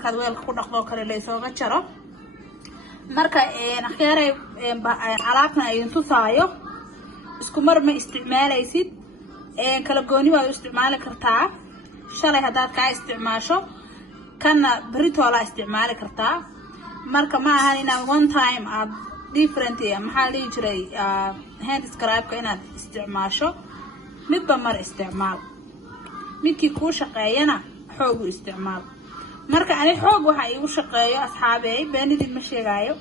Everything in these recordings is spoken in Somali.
markaad weelka ku dhaqdo kale la isooga jaro marka akhyaray alaabtan ay tusaayo isku mar ma isticmaalaysid kala gooni waa isticmaali kartaa shalay hadaad ka isticmaasho kana barito la isticmaali kartaa marka ma ahan inaan one time different maxaa la jiray hand scrub-ka inaad isticmaasho midba mar isticmaal midkii ku shaqeeyana xoog u isticmaal marka ani xoog waxa igu shaqeeyo asxaabey beenidii ma sheegayo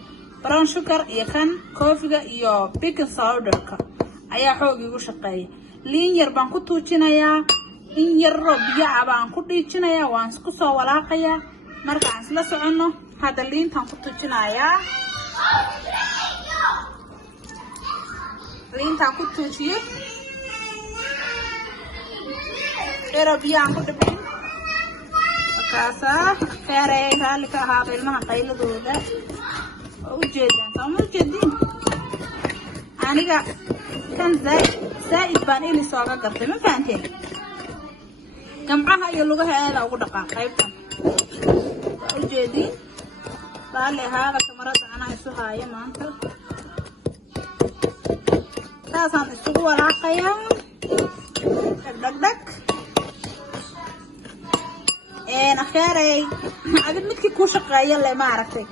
brown sugar iyo kan koofiga iyo baking soda-ka ayaa xoog igu shaqeeya liin yar baan ku tuujinayaa in yar biyo baan ku dhiijinayaa waan isku soo walaaqayaa marka aan isla socono hada liintan ku tuujinayaa liintan ku tuujiyay biyo ku dhibin kaasa feeray halka ahaa ilmaha qayladooda oo jeedaan soo jeedin aniga kan zaid baan ili sooga gartay ma fahanteen gamcaha iyo lugaha aada ugu dhaqaa qaybtan oo jeedin baale haaga kamarada ana isu haayo maanta taasaan isugu walaaqayaa dhag akhyaray adin midkii ku shaqeeya le ma aragtay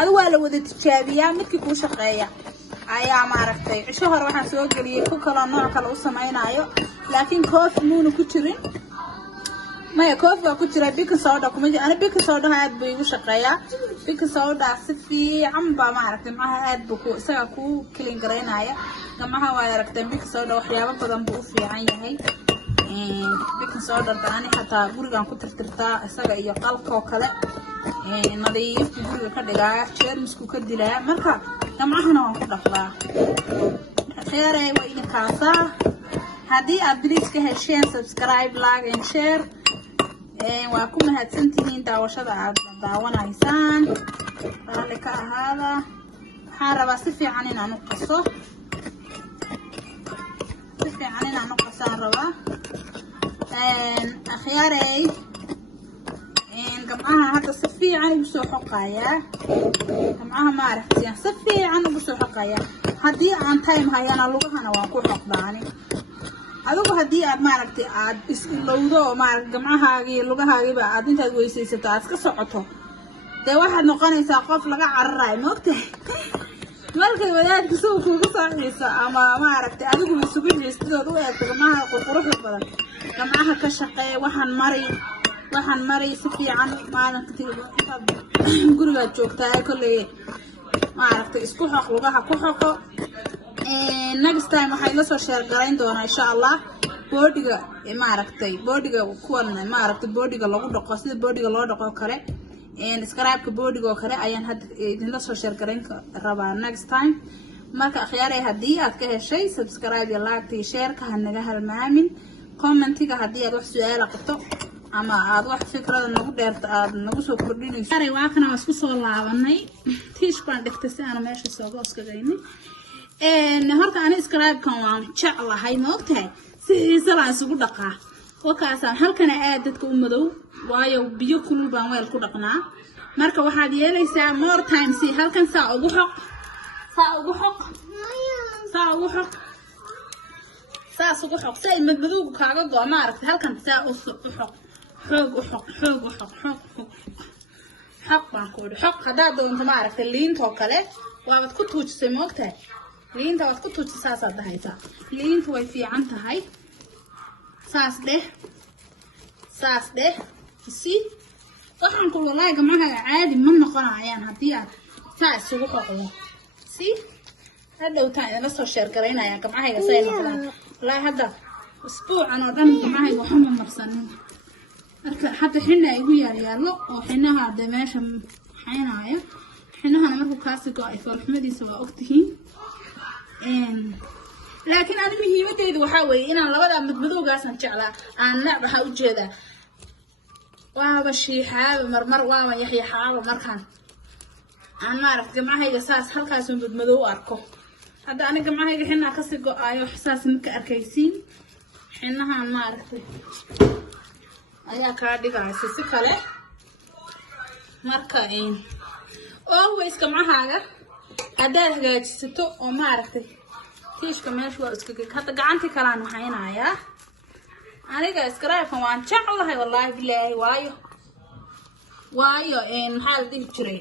adu waa la wada tijaabiyaa midkii ku shaqeeya ayaa ma aragtay cisho hore waxaan soo galiyay ku kala nooc kale u sameeynayo laakiin koofi muuna ku jirin maya koofi waa ku jira baking soda kuma jira ana baking soda aad buu igu shaqeeyaa baking soda si fiican baa ma aragtay maaha aad buu ku isaga ku clean gareynaya gamaha waa aragtay baking soda waxyaabo badan buu u fiican yahay baking soda taani hataa gurigan ku tirtirtaa isaga iyo qalka oo kale nadiif guriga ka dhigaa jeermisku ka dilaa marka gamcahana waan ku dhaqdaa khayray waa idin kaasa haddii aad please ka hesheen subscribe like and share waa ku mahadsantihiin daawashada aad daawanaysaan raalli ka ahaada waxaan rabaa si fiican inaan u qaso rabaa akhyaray gamcaha hadda si fiican ugu soo xoqayaa gamcaha ma aragtay si fiican ugu soo xoqayaa haddii aan time hayana lugahana waan ku xoqdaani adigu haddii aad ma aragtay aad islowdo ma aragtay gamcahaaga iyo lugahaaga aad intaad weysaysato aad ka socoto dee waxaad noqonaysaa qof laga cararayo moogtahay markay wadaadka soo kuugu saaxiiso ama ma aragtay adigu isugu jeestidood u eegto gamaha quruxda badan gamaha ka shaqeey waxaan maray si fiican maalintii guriga joogtaa kullee ma aragtay isku xoq lugaha ku xoqo next time waxay la soo share garayn doonaa insha Allah boodiga ma aragtay boodiga kuwan ma aragtay boodiga lagu dhaqo sida boodiga loo dhaqo kale scrub-ka boodiga kale ayaan hadda idin la soo share garayn rabaa next time marka akhyaaray haddii aad ka heshay subscribe iyo like iyo share ka hanaga halmaamin commentiga haddii aad wax su'aal qabto ama aad wax fikrada nagu dheerto aad nagu soo kordhinayso aray waa kana isku soo laabanay tiish baan dhigtay si aan meesha soo gooskagayni horta ani scrub-kan waan jeclahay ma ogtahay si xiiso la isugu dhaqaa wakaasaan halkana aad dadka u madow waayo biyo kulul baan weel ku dhaqnaa marka waxaad yeelaysaa more time si halkan saa ugu xoq saas ugu xoq say madmadowga kaaga go'o ma aragtay halkan saa u xoq xoq baan ku xoq hadaad doonto ma aragtay liintoo kale waad ku tuujisay ma ogtahay liinta waad ku tuujisay saasaad dhahaysaa liintu way fiican tahay saas dheh si waxaan ku walaay gamaha caadi ma noqonayaan haddii aad saa isugu xoqdo si hadhowtaan idinla soo share garaynaya gamcahayga say noqdaan walaay hadda usbuucan oo dhan gamcahayga waxuma marsanin marka hadda xina igu yaallo oo xinaha hadda meesha xaynaya xinahana markuu kaasi go'ay farxumadiisa waa ogtihiin laakiin ani muhiimadeedu waxaa weeye inaan labada madmadowgaasan jeclaa aan nacbaha u jeedaa waaba shiixaaba marmar waaba yaxyaxaaba markaan aan ma aragtay gamcahayga saas halkaasoo madmadow arko hadda ani gamcahayga xinaa kasii go'aayo saas ma ka arkaysiin xinahaan ma aragtay ayaa kaa dhigaysa si kale marka always gamcahaaga haddaad hagaajisato oo maaragtay tiishka meesha waa iskaga hadda gacantii kalaan haynayaa aniga iskaraabkan waan jeclahay wallaahi bilaahi waayo maxaa la dhihi jiray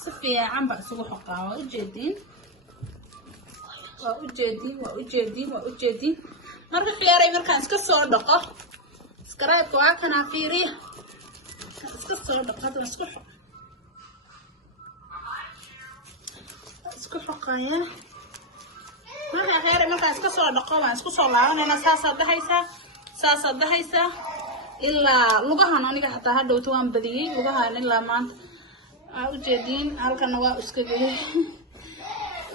si fiican baa isugu xoqaa waa ujeediin marka khiyaaray markaan iska soo dhaqo iskaraabka waa kanaa fiiriya iska soo dhaqo haddana isku xoqayaa marka khiyaaray markaan iska soo dhaqo waan isku soo laabanayna saasaad dahaysaa ilaa lugahan aniga hataa hadhowta waan badiyey lugahan ilaa maanta waa ujeediin halkana waa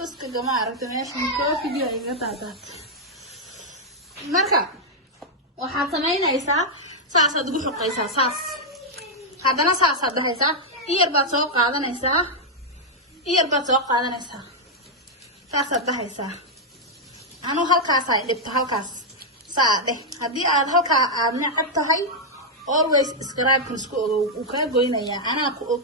uskaga maaragta meeshan koofidio iga taataat marka waxaad samaynaysaa saasaad ugu xoqaysaa saas haddana saasaad dahaysaa iyar baad soo qaadanaysaa saasaad dahaysaa anuu halkaas ay dhibto halkaas saa dheh haddii aad halkaa aad necab tahay always scribe isku ogow uu kaa goynayaa anaa ku og